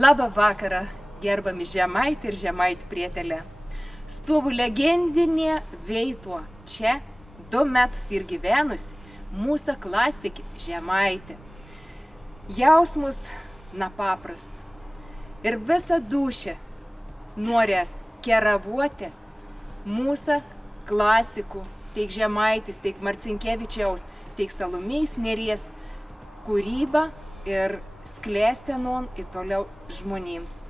Labą vakarą, gerbami žemaitį ir žemaitį prietelė. Stovu legendinė Veituo. Čia 2 metus ir gyvenusi mūsų klasikė žemaitė. Jausmus nepaprastas. Ir visą dūšę norės keravuoti mūsų klasikų, tiek Žemaitis, tiek Marcinkevičiaus, tiek Salomėjos Nėries kūrybą ir sklėsti non į toliau žmonėms.